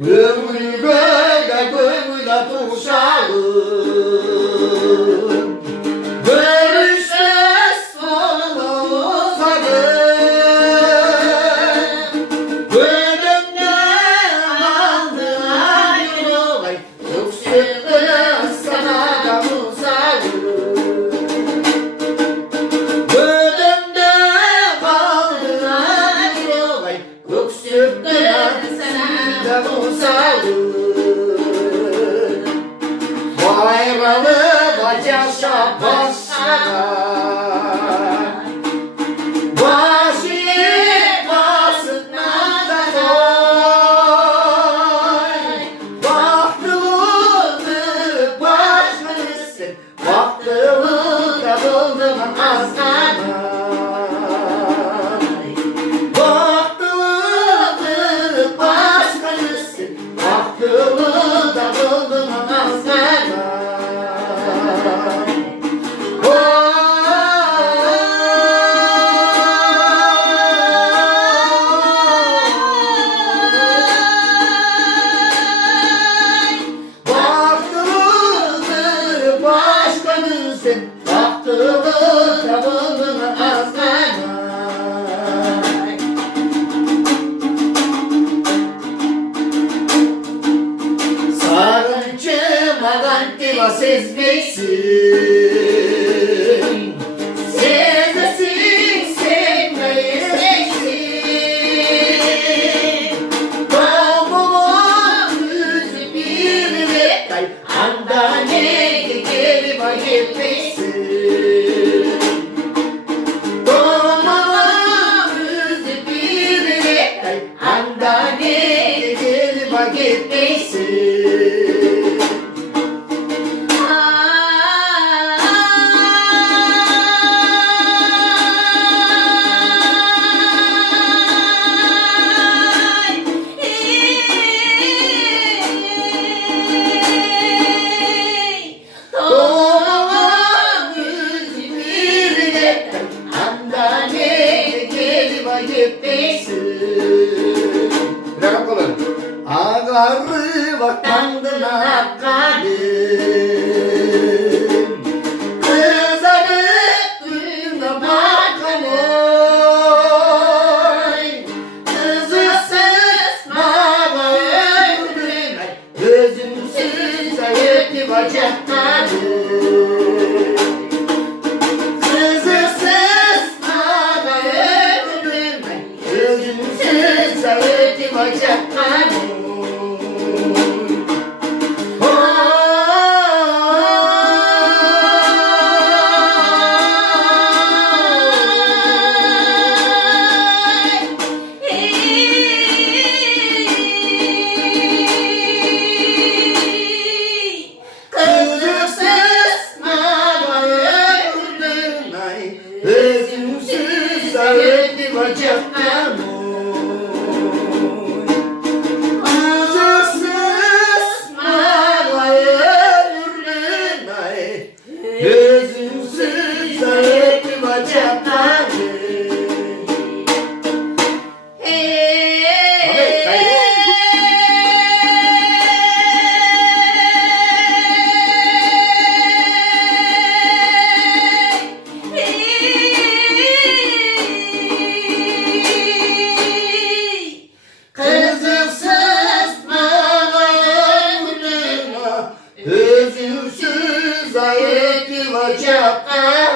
Gönül gölge gönüle tuşalım. Görüşmez sonumuz adım. Gönlümde kaldı ayrı olay. Yoksulluğun sana da musalım. Gönlümde kaldı ayrı olay. Yoksulluğun sana da musalım. Bayralı bacaşa başlara başı basınlar oy. Baktığını başlarısın, baktığını da buldum azgana. Baktığını başlarısın, baktığını da buldum azgana. Baktığını da buldum azgana. Sarıncımadan diva sezmeysin. Sevmesin, sevmeyi sevsin. Doğumuma yüzü bir rekay, anda ne geri vakitmesin. Doğumuma yüzü bir rekay, anda ne geri vakitmesin. Bırak kolunu. Ağarı bak kandına kadın. Kızarıp gülüne bakın oy. Kızısız baba öldürün. Gözümsüz ayıp bacak kadın. Kızısız baba öldürün. Gözümsüz ayıp bacak kadın. Özümsüz ayıp bacak kadın. Kızısız mağlayı ölürlün ay. Özümsüz ayıp bacak kadın. Özümsüz ayıp bacak kadın.